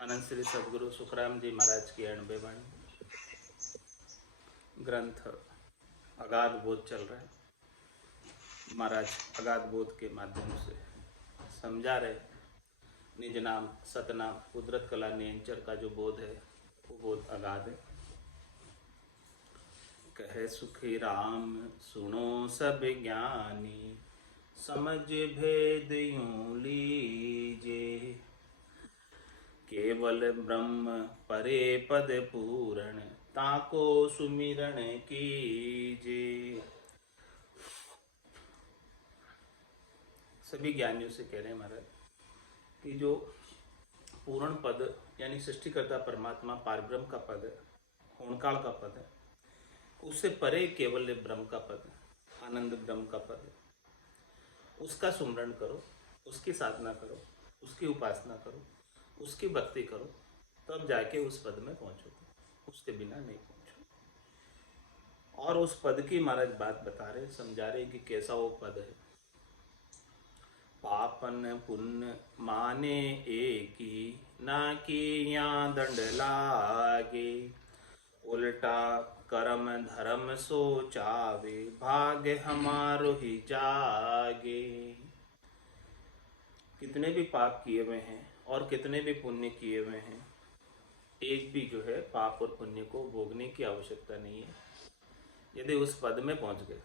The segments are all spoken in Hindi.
अनंत श्री सदगुरु सुखराम जी महाराज की 90 वाणी ग्रंथ अगाध बोध चल रहा है। महाराज अगाध बोध के माध्यम से समझा रहे निज नाम सतनाम कुदरत कला नियंचर का जो बोध है वो बोध अगाध है। कहे सुखी राम सुनो सब ज्ञानी, समझ भेद यूं लीजे, केवल ब्रह्म परे पद पूरण, ताको सुमिरण कीजे। सभी ज्ञानियों से कह रहे हैं महाराज कि जो पूर्ण पद यानी सृष्टिकर्ता परमात्मा पारब्रह्म का पद है, होनकाल का पद है, उससे परे केवल ब्रह्म का पद है, आनंद ब्रह्म का पद है। उसका सुमरण करो, उसकी साधना करो, उसकी उपासना करो, उसकी भक्ति करो, तब जाके उस पद में पहुंचोगे, उसके बिना नहीं पहुंचोगे। और उस पद की महाराज बात बता रहे, समझा रहे कि कैसा वो पद है। पापन पुण्य माने एकी, ना कि यहाँ दंड लागे, उल्टा कर्म धर्म सोचावे, भाग्य हमारो ही जागे। कितने भी पाप किए हुए हैं और कितने भी पुण्य किए हुए हैं, एक भी जो है पाप और पुण्य को भोगने की आवश्यकता नहीं है यदि उस पद में पहुंच गए।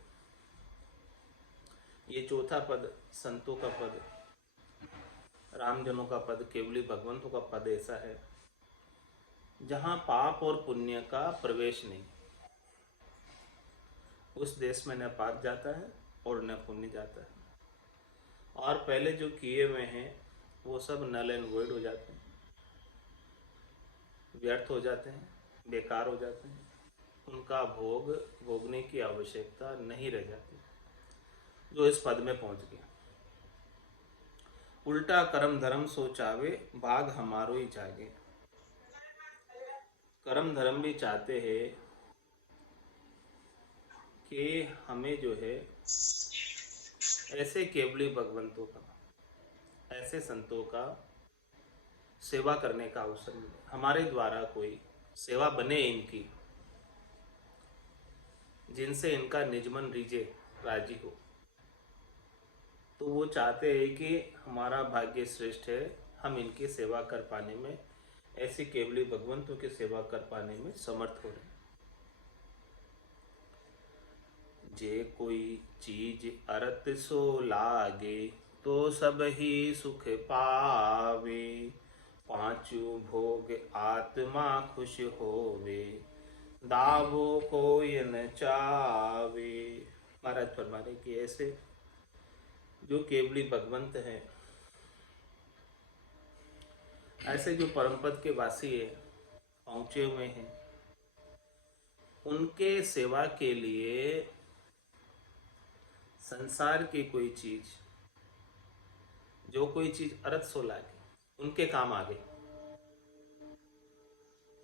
ये चौथा पद, संतों का पद, रामजनों का पद, केवली भगवंतों का पद ऐसा है जहां पाप और पुण्य का प्रवेश नहीं। उस देश में न पाप जाता है और न पुण्य जाता है, और पहले जो किए हुए हैं वो सब नल एंड वॉइड हो जाते हैं, व्यर्थ हो जाते हैं, बेकार हो जाते हैं, उनका भोगने की आवश्यकता नहीं रह जाती जो इस पद में पहुंच गया। उल्टा कर्म धर्म सोचावे, भाग हमारो ही जागे। कर्म धर्म भी चाहते हैं कि हमें जो है ऐसे केवली भगवंतों का, ऐसे संतों का सेवा करने का अवसर मिले, हमारे द्वारा कोई सेवा बने इनकी, जिनसे इनका निजमन रीझे, राजी हो। तो वो चाहते हैं कि हमारा भाग्य श्रेष्ठ है, हम इनकी सेवा कर पाने में, ऐसी केवली भगवंतों की सेवा कर पाने में समर्थ हो रहे। जे कोई चीज अरत सो लागे, तो सब ही सुख पावे, पांचों भोग आत्मा खुश होवे, दावो कोई न चावे। महाराज फरमा रहे कि ऐसे जो केवली भगवंत है, ऐसे जो परम पद के वासी है, पहुंचे हुए हैं, उनके सेवा के लिए संसार की कोई चीज, जो कोई चीज अरत सो लागे, उनके काम आ गई,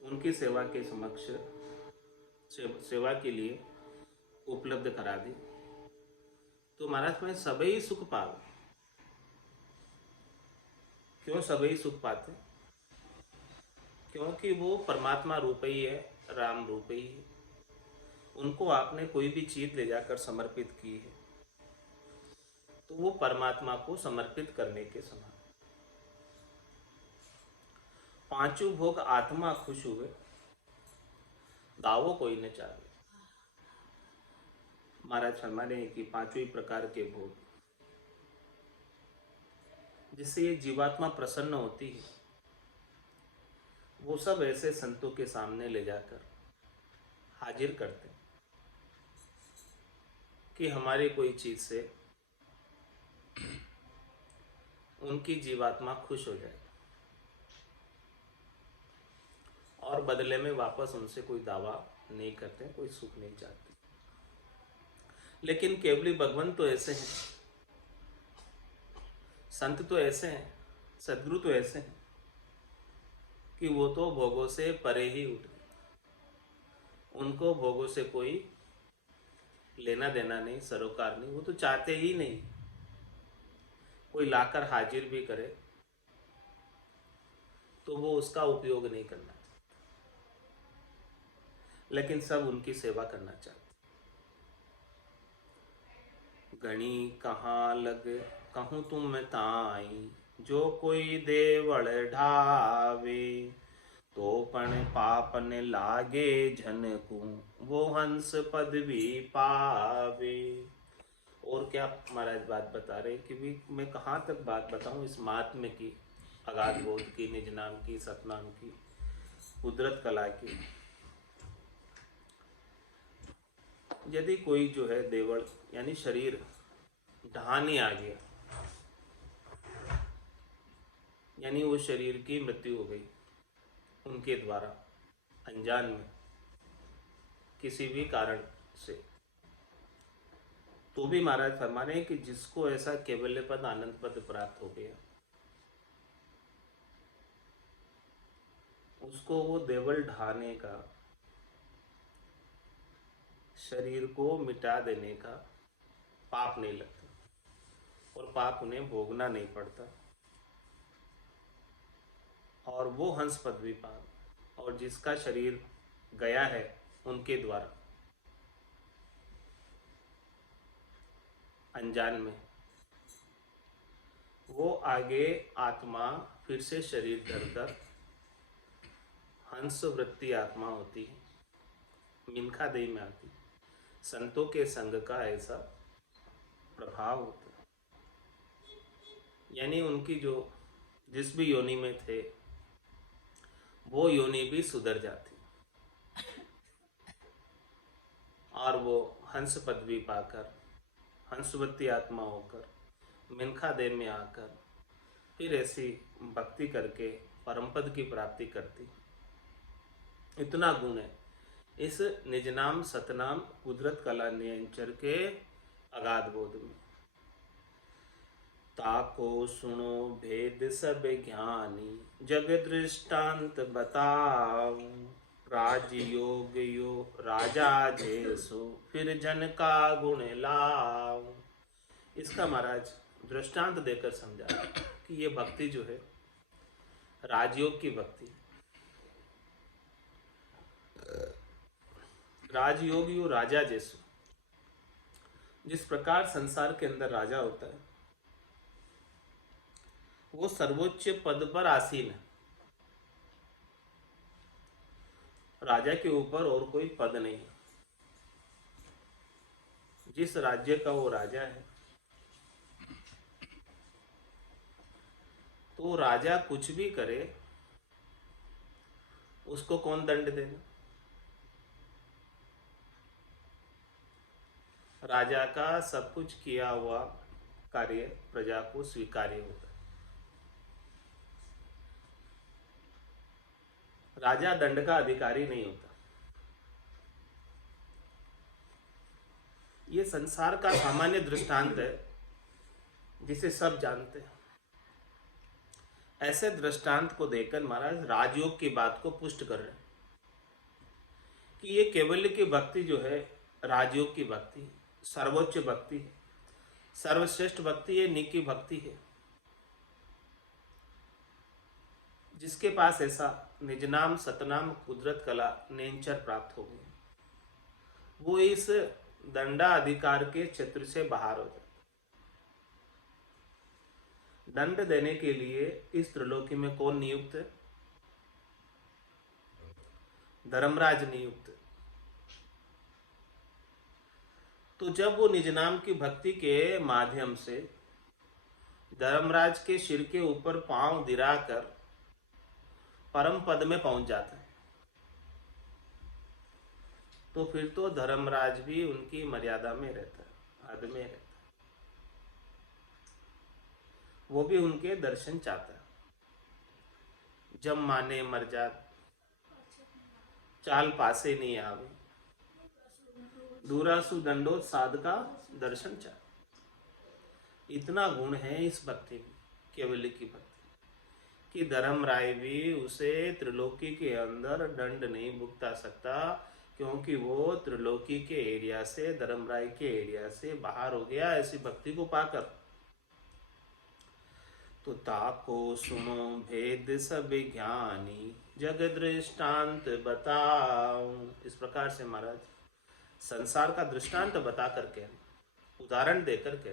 उनकी सेवा के समक्ष सेवा के लिए उपलब्ध करा दी, तो महाराज में सभी सुख पावे। क्यों सभी सुख पाते? क्योंकि वो परमात्मा रूप ही है, राम रूप ही है। उनको आपने कोई भी चीज ले जाकर समर्पित की है तो वो परमात्मा को समर्पित करने के समान। पांचों भोग आत्मा खुश हुए, दावो कोई न चाहे। महाराज फरमा रहे हैं कि पांचों ही प्रकार के भोग जिससे ये जीवात्मा प्रसन्न होती है, वो सब ऐसे संतों के सामने ले जाकर हाजिर करते हैं कि हमारी कोई चीज से उनकी जीवात्मा खुश हो जाए, और बदले में वापस उनसे कोई दावा नहीं करते, कोई सुख नहीं चाहते। लेकिन केवली भगवान तो ऐसे हैं, संत तो ऐसे हैं, सदगुरु तो ऐसे हैं कि वो तो भोगों से परे ही उठ गए, उनको भोगों से कोई लेना देना नहीं, सरोकार नहीं, वो तो चाहते ही नहीं। कोई लाकर हाजिर भी करे तो वो उसका उपयोग नहीं करना चाहते, लेकिन सब उनकी सेवा करना चाहते। गणी कहाँ लग कहूँ तुम ताई, जो कोई देवल ढावे, तो पण पापन लागे झनकू, वो हंस पदवी पावे। और क्या महाराज बात बता रहे कि भी मैं कहाँ तक बात बताऊं इस महात्म्य की, अगाध बोध की, निज नाम की, सतनाम की, कुदरत कला की। यदि कोई जो है देवल यानी शरीर ढहाने आ गया, यानी वो शरीर की मृत्यु हो गई उनके द्वारा अनजान में किसी भी कारण से, तो भी महाराज फरमा रहे हैं कि जिसको ऐसा कैवल्य पद आनंद पद प्राप्त हो गया, उसको वो देवल ढाने का, शरीर को मिटा देने का पाप नहीं लगता, और पाप उन्हें भोगना नहीं पड़ता, और वो हंस पदवी पाप, और जिसका शरीर गया है उनके द्वारा अनजान में, वो आगे आत्मा फिर से शरीर धरकर हंस वृत्ति आत्मा होती है, मिनखा देह में आती, संतों के संग का ऐसा प्रभाव होता है। यानी उनकी जो जिस भी योनि में थे वो योनि भी सुधर जाती, और वो हंस पदवी पाकर हंसवती आत्मा होकर मिनखा देह में आकर फिर ऐसी भक्ति करके परम पद की प्राप्ति करती। इतना गुण है इस निज नाम सतनाम कुदरत कला नियंचर के अगाध बोध में। ताको सुनो भेद सब ज्ञानी, जग दृष्टांत बताओ, राजयोग यो राजा जैसो, फिर जन का गुण लाओ। इसका महाराज दृष्टांत देकर समझा कि ये भक्ति जो है राजयोग की भक्ति, राजयोग यो राजा जैसो, जिस प्रकार संसार के अंदर राजा होता है वो सर्वोच्च पद पर आसीन है, राजा के ऊपर और कोई पद नहीं है। जिस राज्य का वो राजा है तो राजा कुछ भी करे उसको कौन दंड देना? राजा का सब कुछ किया हुआ कार्य प्रजा को स्वीकार्य होता है। राजा दंड का अधिकारी नहीं होता। ये संसार का सामान्य दृष्टांत है जिसे सब जानते हैं। ऐसे दृष्टांत को देखकर महाराज राजयोग की बात को पुष्ट कर रहे हैं कि ये केवल्य की भक्ति जो है, राजयोग की भक्ति सर्वोच्च भक्ति है, सर्वश्रेष्ठ भक्ति है, निकी भक्ति है। जिसके पास ऐसा निज नाम सतनाम कुदरत कला नेंचर प्राप्त हो गई, वो इस दंडा अधिकार के क्षेत्र से बाहर हो जाता। दंड देने के लिए इस त्रिलोकी में कौन नियुक्त है? धर्मराज नियुक्त। तो जब वो निज नाम की भक्ति के माध्यम से धर्मराज के सिर के ऊपर पांव गिराकर परम पद में पहुंच जाता है, तो फिर तो धर्मराज भी उनकी मर्यादा में रहता है, हद में रहता है। वो भी उनके दर्शन चाहता है। जब माने मर जात, चाल पासे नहीं आवे, दूरासु दंडोत साध का दर्शन चाह। इतना गुण है इस भक्ति में, केवल्य की भक्ति, कि धर्मराय भी उसे त्रिलोकी के अंदर दंड नहीं भुगता सकता, क्योंकि वो त्रिलोकी के एरिया से, धर्मराय के एरिया से बाहर हो गया ऐसी भक्ति को पाकर। तो ताको सुनो भेद सब ज्ञानी, जग दृष्टांत बताओ। इस प्रकार से महाराज संसार का दृष्टांत बता करके, उदाहरण दे करके,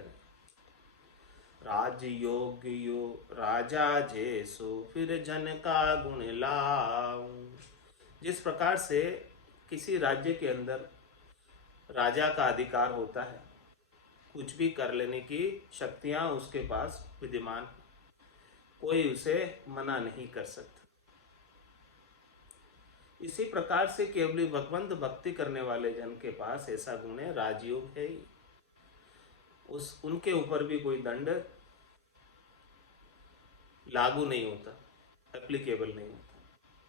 राजयोग यो राजा जैसो फिर जन का गुण लाओ। जिस प्रकार से किसी राज्य के अंदर राजा का अधिकार होता है, कुछ भी कर लेने की शक्तियां उसके पास विद्यमान, कोई उसे मना नहीं कर सकता। इसी प्रकार से केवली भगवंत भक्ति करने वाले जन के पास ऐसा गुण है, राजयोग है ही। उनके ऊपर भी कोई दंड लागू नहीं होता, एप्लीकेबल नहीं होता,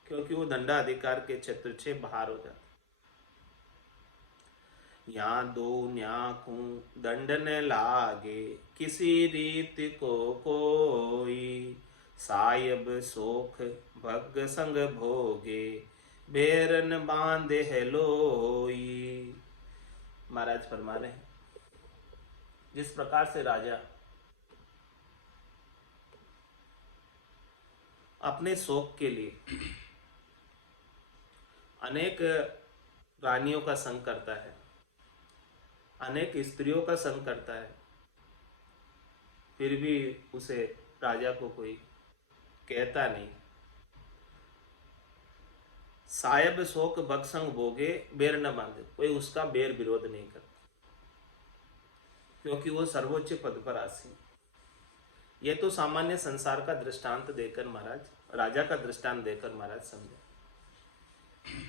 क्योंकि वो दंडाधिकार के क्षेत्र से बाहर हो जाता। यहाँ दो न्याकू दंड न लागे, किसी रीति को कोई, सायब सोख भग संग भोगे, बेरन बांधे है लोई। महाराज फरमा रहे हैं, जिस प्रकार से राजा अपने शौक के लिए अनेक रानियों का संग करता है, अनेक स्त्रियों का संग करता है, फिर भी उसे राजा को कोई कहता नहीं। सायब शोक बक्संग भोगे, बेर न बांधे, कोई उसका बेर विरोध नहीं करता, क्योंकि वो सर्वोच्च पद पर आसीन। यह तो सामान्य संसार का दृष्टांत देकर महाराज, राजा का दृष्टांत देकर महाराज समझे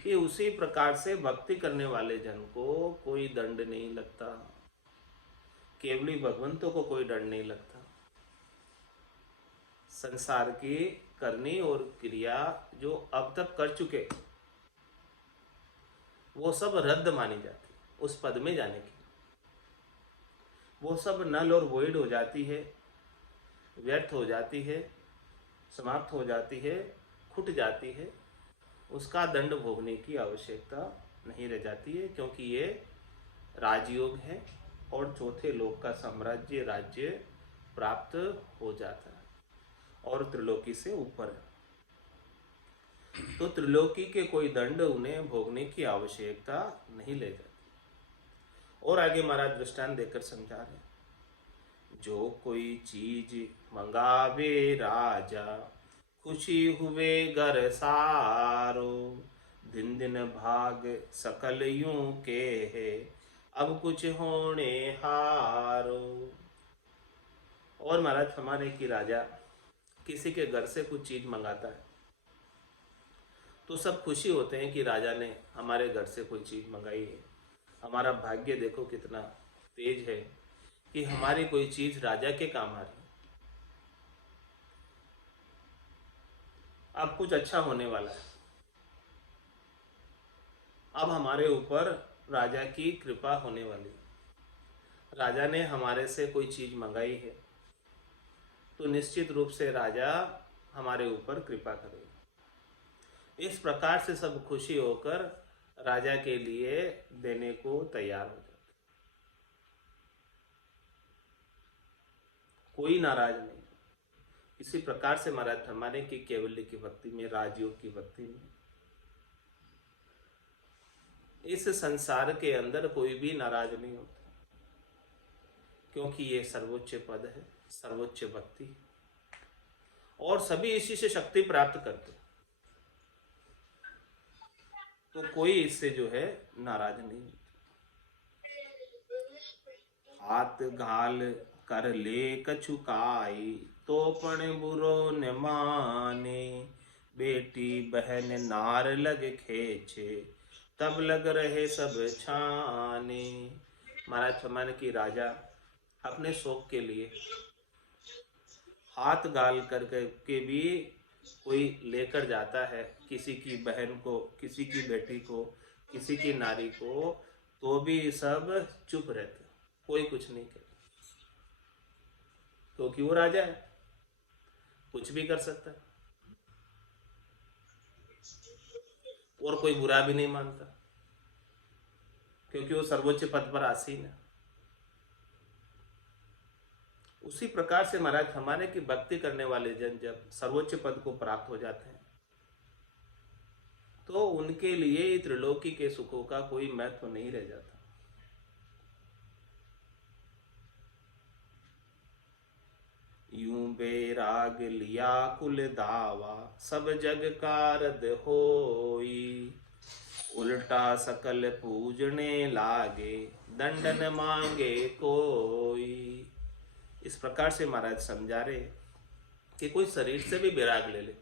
कि उसी प्रकार से भक्ति करने वाले जन को कोई दंड नहीं लगता, केवली भगवंतों को कोई दंड नहीं लगता। संसार की करनी और क्रिया जो अब तक कर चुके, वो सब रद्द मानी जाती उस पद में जाने की। वो सब नल और वॉइड हो जाती है, व्यर्थ हो जाती है, समाप्त हो जाती है, खुट जाती है। उसका दंड भोगने की आवश्यकता नहीं रह जाती है, क्योंकि ये राजयोग है और चौथे लोक का साम्राज्य, राज्य प्राप्त हो जाता है और त्रिलोकी से ऊपर है। तो त्रिलोकी के कोई दंड उन्हें भोगने की आवश्यकता नहीं ले जाती। और आगे महाराज दृष्टांत देकर समझा रहे, जो कोई चीज मंगावे राजा, खुशी हुए घर सारो, दिन दिन भाग सकल यूं के है, अब कुछ होने हारो। और महाराज हमारे की राजा किसी के घर से कुछ चीज मंगाता है तो सब खुशी होते हैं कि राजा ने हमारे घर से कोई चीज मंगाई है। हमारा भाग्य देखो कितना तेज है कि हमारी कोई चीज राजा के काम आ रही है। अब कुछ अच्छा होने वाला है, अब हमारे ऊपर राजा की कृपा होने वाली है। राजा ने हमारे से कोई चीज मंगाई है तो निश्चित रूप से राजा हमारे ऊपर कृपा करेगा। इस प्रकार से सब खुशी होकर राजा के लिए देने को तैयार हो जाते, कोई नाराज नहीं। इसी प्रकार से महाराज फरमाने की केवल्य की भक्ति में, राजयोग की भक्ति में, इस संसार के अंदर कोई भी नाराज नहीं होता, क्योंकि ये सर्वोच्च पद है, सर्वोच्च भक्ति, और सभी इसी से शक्ति प्राप्त करते, तो कोई इससे जो है नाराज नहीं होता। हाथ घाल कर ले कछुकाई, तो पण बुरो न माने, बेटी बहन नार लग खेचे, तब लग रहे सब छाने। महाराज फरमाने की राजा अपने शौक के लिए हाथ गाल करके भी कोई लेकर जाता है किसी की बहन को, किसी की बेटी को, किसी की नारी को, तो भी सब चुप रहते, कोई कुछ नहीं कहता, क्योंकि वो राजा है, कुछ भी कर सकता है और कोई बुरा भी नहीं मानता, क्योंकि वो सर्वोच्च पद पर आसीन है। उसी प्रकार से महाराज हमारे की भक्ति करने वाले जन जब सर्वोच्च पद को प्राप्त हो जाते हैं तो उनके लिए त्रिलोकी के सुखों का कोई महत्व नहीं रह जाता। यूं बेराग लिया कुल दावा, सब जग कारद होई, उल्टा सकल पूजने लागे, दंडन मांगे कोई। इस प्रकार से महाराज समझा रहे कि कोई शरीर से भी बैराग ले ले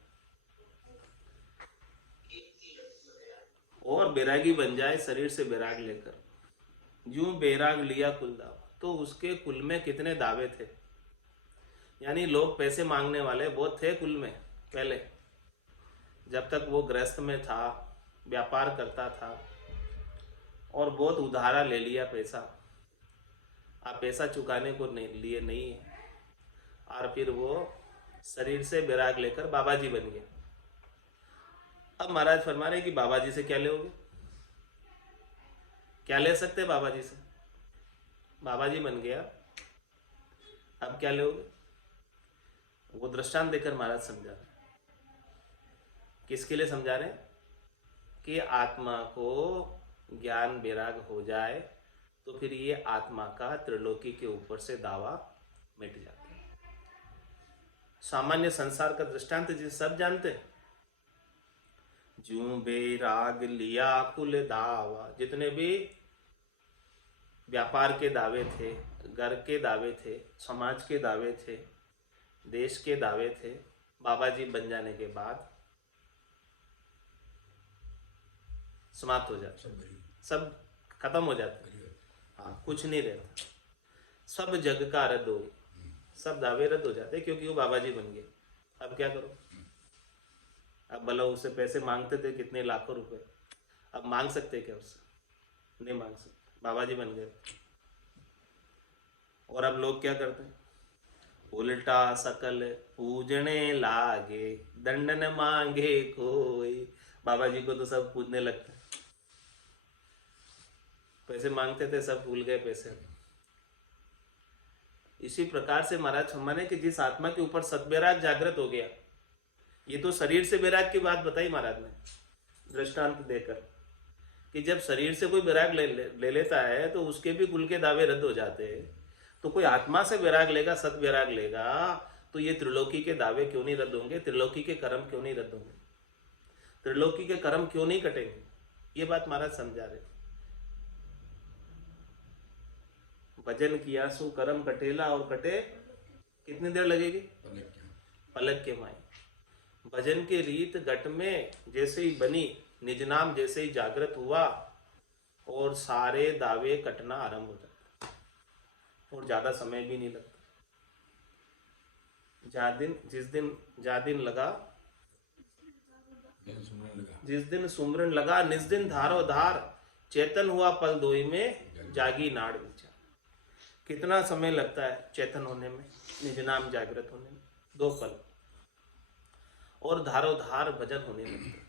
और बैरागी बन जाए शरीर से बैराग लेकर, यूं बैराग लिया कुल दावा, तो उसके कुल में कितने दावे थे, यानी लोग पैसे मांगने वाले बहुत थे कुल में पहले, जब तक वो गृहस्थ में था, व्यापार करता था और बहुत उधारा ले लिया पैसा, आप पैसा चुकाने को लिए नहीं है, और फिर वो शरीर से बैराग लेकर बाबा जी बन गए। अब महाराज फरमा रहे कि बाबा जी से क्या लोगे, क्या ले सकते बाबा जी से, बाबा जी बन गया, अब क्या लोगे। वो दृष्टांत देकर महाराज समझा रहे, किसके लिए समझा रहे, कि आत्मा को ज्ञान वैराग हो जाए तो फिर ये आत्मा का त्रिलोकी के ऊपर से दावा मिट जाता है। सामान्य संसार का दृष्टांत जी सब जानते हैं, जूं बेराग लिया कुल दावा, जितने भी व्यापार के दावे थे, घर के दावे थे, समाज के दावे थे, देश के दावे थे, बाबा जी बन जाने के बाद समाप्त हो जाते, सब खत्म हो जाते। हाँ, कुछ नहीं रहता, सब जग का रद्द हो, सब दावे रद्द हो जाते क्योंकि वो बाबा जी बन गए। अब क्या करो, अब भला उससे पैसे मांगते थे कितने लाखों रुपए, अब मांग सकते क्या उससे, नहीं मांग सकते, बाबा जी बन गए। और अब लोग क्या करते हैं, उल्टा सकल पूजने लागे, दंडन मांगे कोई, बाबा जी को तो सब पूजने लगते, पैसे मांगते थे सब भूल गए पैसे। इसी प्रकार से महाराज हमारे कि जिस आत्मा के ऊपर सतबैराग जागृत हो गया, ये तो शरीर से बैराग की बात बताई महाराज ने दृष्टांत देकर, कि जब शरीर से कोई बैराग ले लेता है तो उसके भी कुल के दावे रद्द हो जाते हैं, तो कोई आत्मा से बैराग लेगा, सत बैराग लेगा, तो ये त्रिलोकी के दावे क्यों नहीं रद्द होंगे, त्रिलोकी के कर्म क्यों नहीं रद्द होंगे, त्रिलोकी के कर्म क्यों नहीं कटेंगे, ये बात महाराज समझा रहे। भजन किया सु कर्म कटेला, और कटे कितनी देर लगेगी, पलक के माई। भजन की रीत घट में जैसे ही बनी, निज नाम जैसे ही जागृत हुआ, और सारे दावे कटना आरंभ हो जाता, और ज्यादा समय भी नहीं लगता। जा दिन लगा, जिस दिन सुमरन लगा, निज दिन धारो धार, चेतन हुआ पल दोई में, जागी नाड़ विचार। कितना समय लगता है चेतन होने में, निज नाम जागृत होने में, 2 पल, और धारो धार भजन होने लगता।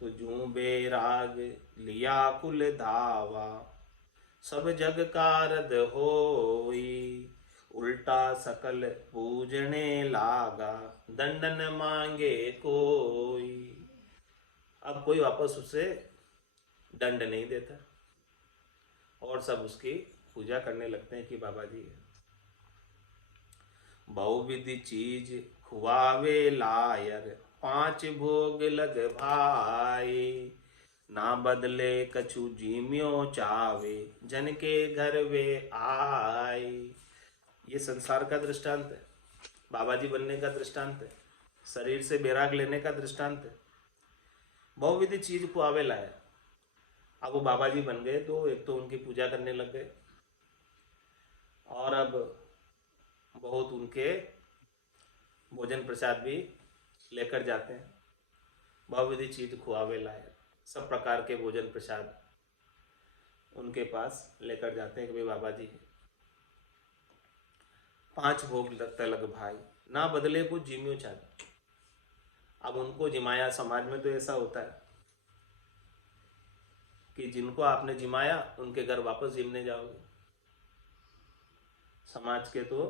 तो जूं बेराग लिया कुल धावा, सब जग कारद होई, उल्टा सकल पूजने लागा, दंडन मांगे कोई। अब कोई वापस उसे दंड नहीं देता, और सब उसकी पूजा करने लगते हैं कि बाबा जी है। बहुविधि चीज खुआवे लायर, 5 भोग लग भाई, ना बदले कछु जीम्यो चावे, जन के घर वे आए। ये संसार का दृष्टांत है, बाबा जी बनने का दृष्टांत है, शरीर से बैराग लेने का दृष्टांत है। बहुविधि चीज खुआवे लायर, अब वो बाबा जी बन गए तो एक तो उनकी पूजा करने लग गए, और अब बहुत उनके भोजन प्रसाद भी लेकर जाते हैं। बहुविधि चीज खुआवे लाए, सब प्रकार के भोजन प्रसाद उनके पास लेकर जाते हैं कि भाई बाबा जी 5 भोग तलग भाई, ना बदले को जिम्यो चाहे। अब उनको जिमाया, समाज में तो ऐसा होता है कि जिनको आपने जिमाया उनके घर वापस जिमने जाओगे, समाज के तो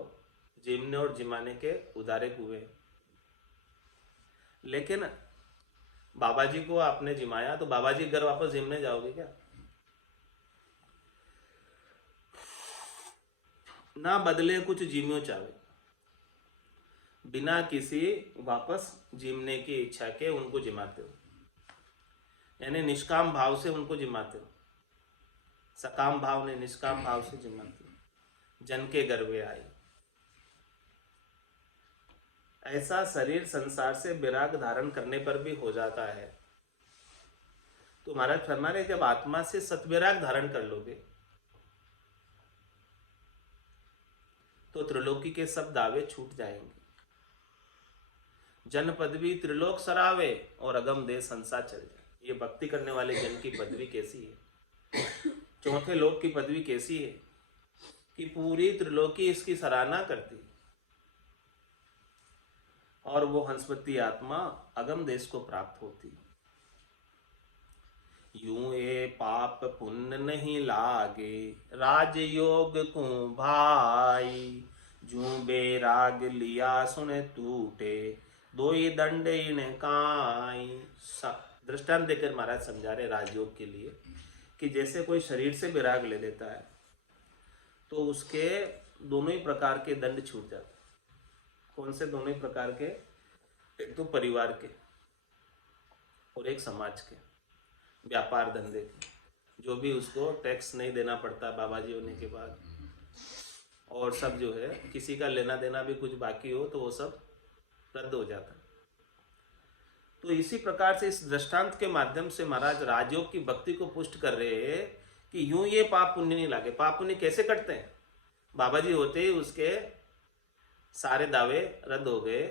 जिमने और जिमाने के उदारे कुएं। लेकिन बाबा जी को आपने जिमाया तो बाबा जी घर वापस जिमने जाओगे क्या? ना बदले कुछ जिम्यो चावे, बिना किसी वापस जिमने की इच्छा के उनको जिमाते हो, यानी निष्काम भाव से उनको जिमाते हो। सकाम भाव ने निष्काम भाव से जिमाते हो। जन के गर्वे आई, ऐसा शरीर संसार से विराग धारण करने पर भी हो जाता है। तो महाराज फरमा रहे जब आत्मा से सतविराग धारण कर लोगे तो त्रिलोकी के सब दावे छूट जाएंगे। जन पदवी त्रिलोक सरावे और अगम देह संसार चल जाए। ये भक्ति करने वाले जन की पदवी कैसी है, चौथे लोक की पदवी कैसी है कि पूरी त्रिलोकी इसकी सराहना करती है और वो हंसपति आत्मा अगम देश को प्राप्त होती। यूं ये पाप पुण्य नहीं लागे, राजयोग को भाई, जू बेराग लिया सुने टूटे, दो ही दंड इन काई। दृष्टांत देकर महाराज समझा रहे राजयोग के लिए कि जैसे कोई शरीर से विराग ले लेता है तो उसके दोनों ही प्रकार के दंड छूट जाते। कौन से दोनों ही प्रकार के? एक तो परिवार के और एक समाज के, व्यापार धंधे के, जो भी उसको टैक्स नहीं देना पड़ता बाबा जी होने के बाद, और सब जो है किसी का लेना देना भी कुछ बाकी हो तो वो सब रद्द हो जाता है। तो इसी प्रकार से इस दृष्टांत के माध्यम से महाराज राजयोग की भक्ति को पुष्ट कर रहे हैं कि यूं ये पाप पुण्य नहीं लागे। पाप पुण्य कैसे कटते हैं? बाबा जी होते ही उसके सारे दावे रद्द हो गए।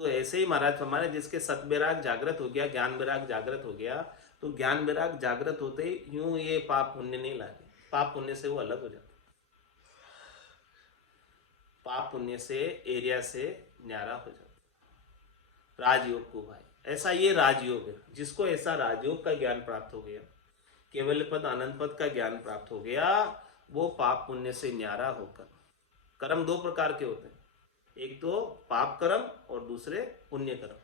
तो ऐसे ही महाराज हमारे जिसके सतविराग जागृत हो गया, ज्ञान विराग जागृत हो गया, तो ज्ञान विराग जागृत होते ही यूं ये पाप पुण्य नहीं लागे। पाप पुण्य से वो अलग हो जाता, पाप पुण्य से एरिया से न्यारा हो जाता। राजयोग को भाई, ऐसा ये राजयोग है। जिसको ऐसा राजयोग का ज्ञान प्राप्त हो गया, केवल पद आनंद पद का ज्ञान प्राप्त हो गया, वो पाप पुण्य से न्यारा होकर, कर्म दो प्रकार के होते हैं, एक तो पाप कर्म और दूसरे पुण्य कर्म।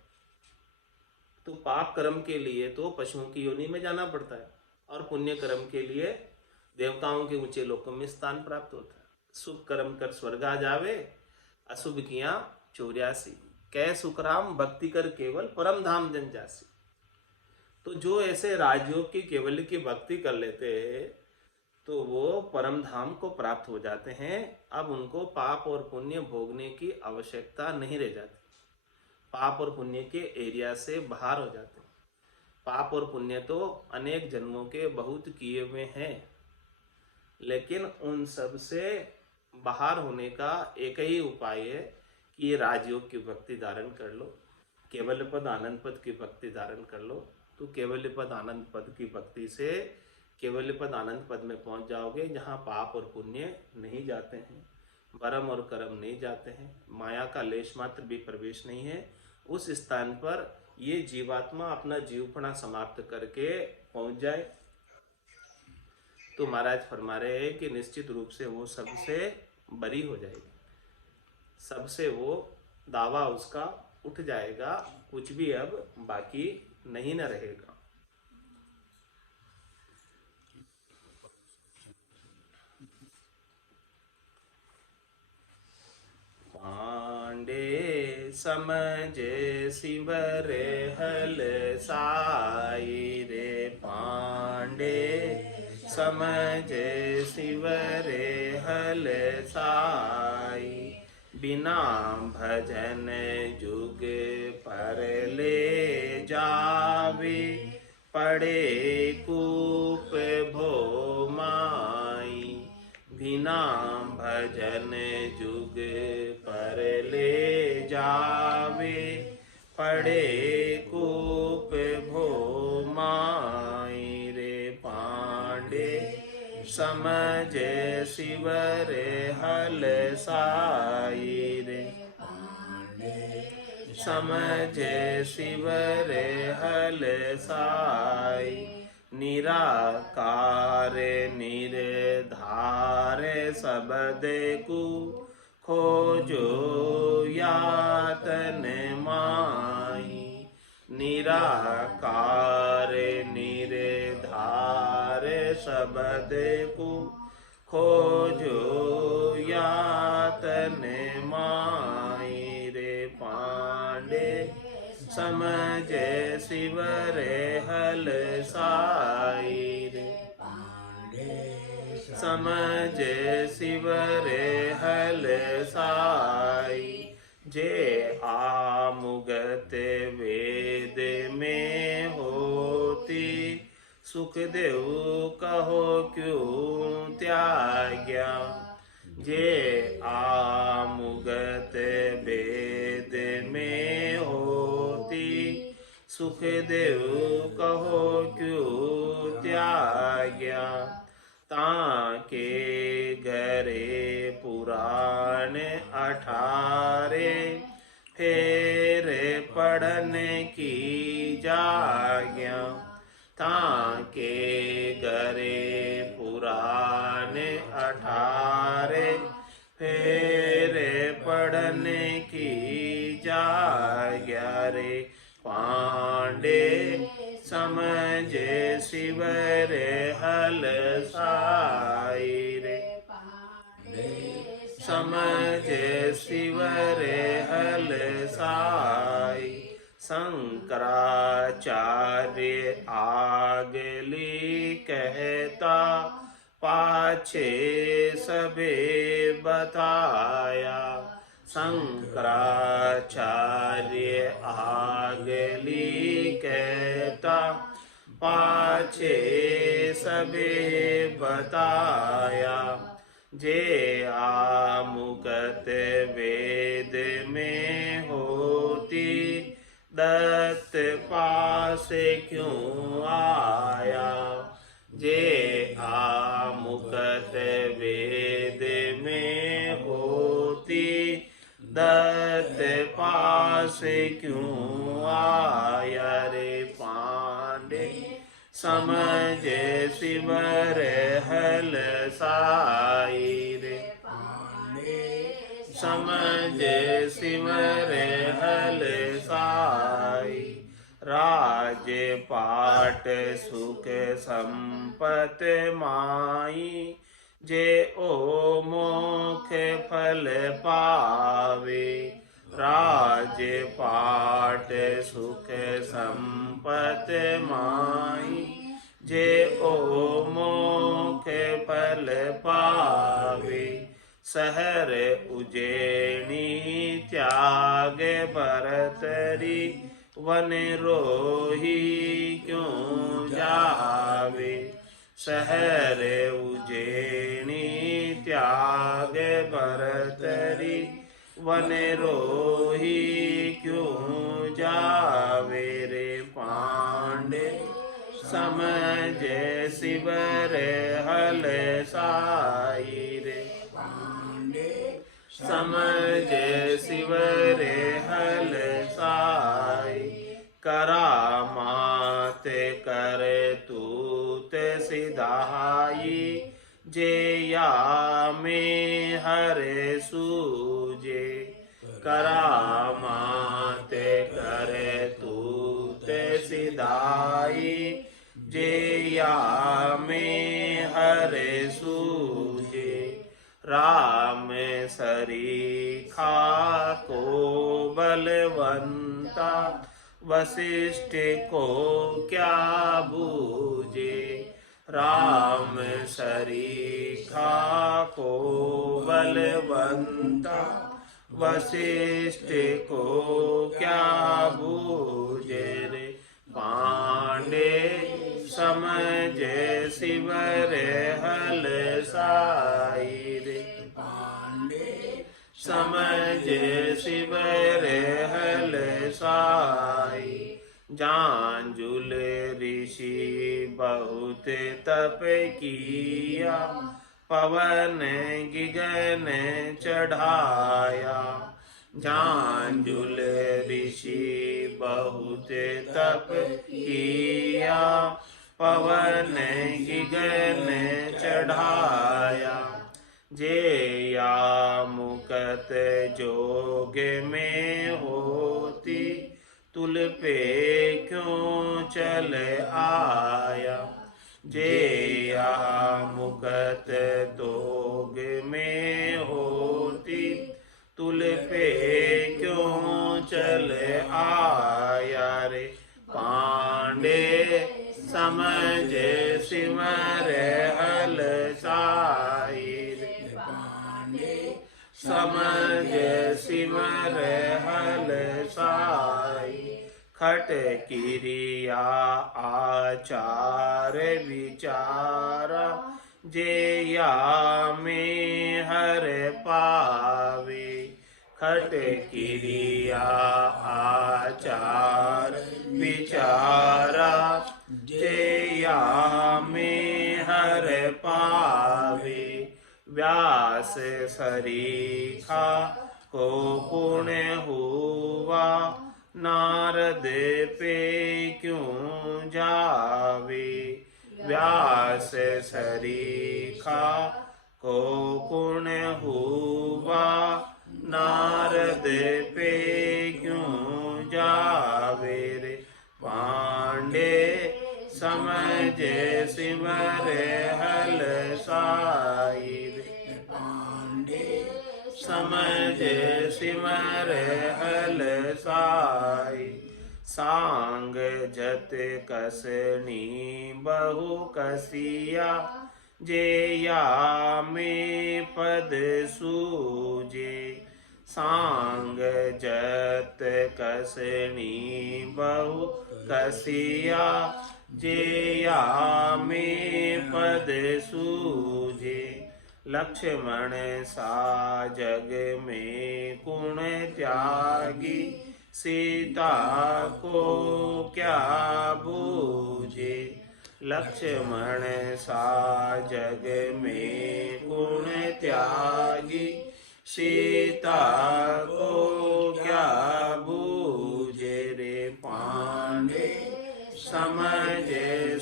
तो पाप कर्म के लिए तो पशुओं की योनि में जाना पड़ता है और पुण्य कर्म के लिए देवताओं के ऊंचे लोकों में स्थान प्राप्त होता है। शुभ कर्म कर स्वर्गा जावे, अशुभ किया 84, कै सुखराम भक्ति कर केवल परम धाम जन जासी। तो जो ऐसे राजयोग की केवल की भक्ति कर लेते हैं तो वो परम धाम को प्राप्त हो जाते हैं। अब उनको पाप और पुण्य भोगने की आवश्यकता नहीं रह जाती, पाप और पुण्य के एरिया से बाहर हो जाते हैं। पाप और पुण्य तो अनेक जन्मों के बहुत किए हुए हैं, लेकिन उन सब से बाहर होने का एक ही उपाय है कि ये राजयोग की भक्ति धारण कर लो, केवल पद आनंद पद की भक्ति धारण कर लो। तो केवल पद आनंद पद की भक्ति से केवल पद आनंद पद में पहुंच जाओगे, जहाँ पाप और पुण्य नहीं जाते हैं, भरम और कर्म नहीं जाते हैं, माया का लेश मात्र भी प्रवेश नहीं है। उस स्थान पर ये जीवात्मा अपना जीवपना समाप्त करके पहुंच जाए तो महाराज फरमा रहे हैं कि निश्चित रूप से वो सबसे बरी हो जाएगी, सबसे वो दावा उसका उठ जाएगा, कुछ भी अब बाकी नहीं न रहेगा। पांडे समझे शिवरे हल साई रे, पांडे समझे शिवरे हल साई, बिना भजन जुग पर ले जावे, पड़े कूप भो माई, बिना भजन जुग पर ले जावे, पड़े कूप भो माई रे, पांडे समझे शिवरे हल साई रे, समझे शिवरे हल साई, निराकार निर्धार सब देखू, खोजो यातन माई। निराकार निरधार शब्द को खोजो यातन माई रे पांडे समझ शिव रे हल साई रे समझ शिव रे हल साई। जे आमुगत वेद में होती सुखदेव कहो क्यों त्याग्या। जे आमुगत वेद में होती सुखदेव कहो क्यों त्याग्या। ताके घरे पुराण 18 फेर पढ़ने की जाग्या। ताके घरे पुराण 18 फेर पढ़ने की जाग्या रे पांडे समझ शिव रे हल साई रे समझ शिव रे हल साई। शंकराचार्य आगली कहता पाछे सबे बताया। शंकराचार्य आगली कहता पाछे सबे बताया। जे आमुगत वेद में होती दत्त पास क्यों आया। जे आमुगत वेद में होती दत्त पास क्यों आया रे पांडे समझ शिव रे हल साई रे समझ शिव रे हल साई। राज पाट सुख संपत माई जे ओ मोख फल पावे। राज पाट सुख संपत माई जे ओ मोख फल पावे। सहर उज्जैनी त्याग भरतरी वन रोही क्यों जावे। सहर उज्जैनी त्याग भरतरी वन रोही क्यों जावे रे पांडे समझ शिव रे हल साई रे समझ शिव रे हल साई। करामात कर तूत सिधाई जे या में हर सूजे। करामात कर तूत सिधाई जे या में हर सूजे। राम सरीखा को बलवंता वशिष्ठ को क्या बूझे। राम सरीखा को बलवंता वशिष्ठ को क्या बूझे रे पांडे समझ शिव रे हल साई रे समझ शिव रे हल साई। जांजुल ऋषि बहुत तप किया पवन गिगन चढ़ाया। जांजुल ऋषि बहुत तप किया पवन गिगन चढ़ाया। जे या मुकत जोग में होती, तुल पे क्यों चल आया। जे या मुकत जोग में होती, तुल पे क्यों चल आया रे। पांडे समझ सिमर हल साई रे। समझ सिमर हल साई। खट किरिया आचार विचारा, जे या में हर पावे। खट किरिया आचार विचारा, जे या में हर पावे। व्यास सरीखा को पुण्य हुआ, नारद पे क्यों जावे। व्यास सरीखा को पुण्य हुआ, नारद पे क्यों जावे रे। पांडे समझ सिमर हल साई रे। समझ सिमर हल साई। सांग जत कसनी बहु कसिया, जे या में पद सूजे। सांग जत कसनी बहु कसिया, जे या में पद सूजे। लक्ष्मण सा जग में गुण त्यागी, सीता को क्या बूझे। लक्ष्मण सा जग में गुण त्यागी, सीता को क्या बूझे रे। पांडे समझ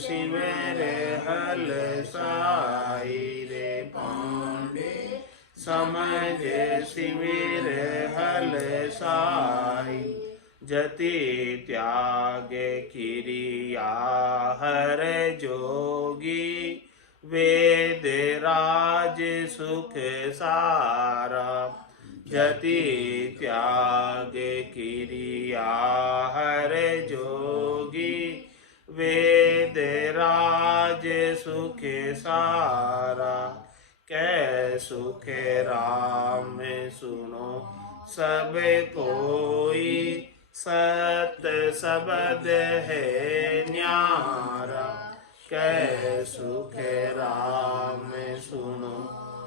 सिमर हल साई रे। पांडे समझ सिमर हल साई। जति त्याग किरिया हर जोगी, वेद राज सुख सारा। जति त्याग किरिया हर जोगी, वेद राज सुख सारा। कै सुख राम सुनो सब कोई, सत सबद है न्यारा। कै सुख राम सुनो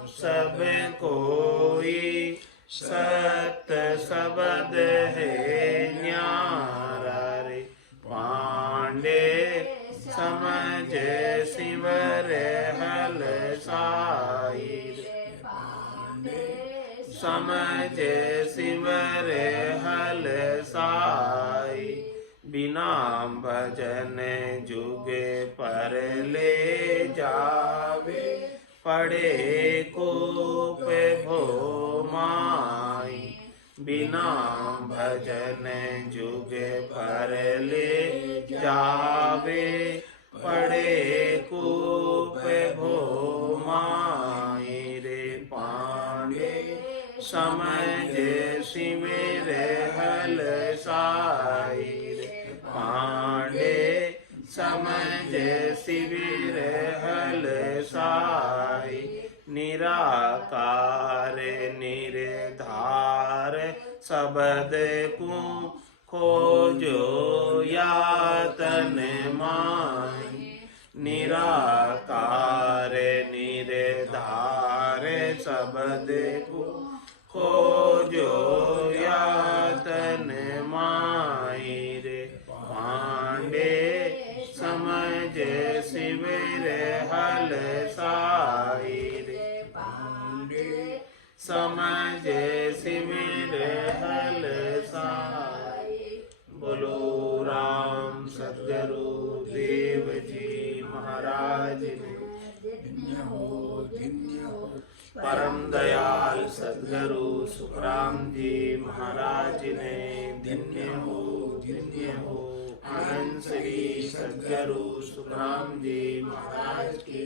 सब कोई, सत सबद है न्यारा रे। पांडे समझ सिमर हल साई रे। समझ सिमर हल साई। बिना भजन जुग पर ले जावे, पड़े कूप भो माई। बिना भजन जुग पर ले जावे, पड़े कूप भो माई रे। पांडे समझ सिमर हल साई रे। पांडे समझ सिमर हल साई। निराकार निर्धार शब्द को खोजो यातन माई। निराकार निर्धार शब्द को खोजो यातन माई रे। पांडे समझ सिमर हल साई रे। पांडे समझ सिमर हल साई। बोलो राम सद्गुरु देव जी महाराज ने। परम दयाल सदगुरु सुखराम जी महाराज ने धन्य हो आनंद श्री सदगुरु सुखराम जी महाराज के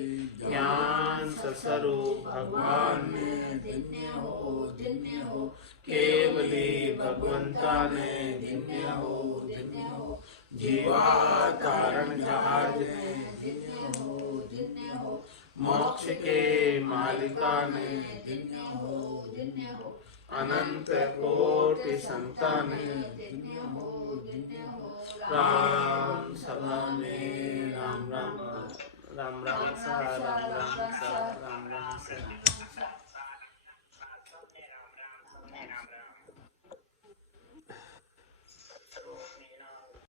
ज्ञान स्वरूप भगवान ने धन्य हो केवली भगवंता ने धन्य हो जीवा कारण जहाज ने धन्य हो मोक्ष के मालिका ने धन्य हो अनंत कोटि संतान राम सभा में राम राम सा राम राम सा राम राम सा।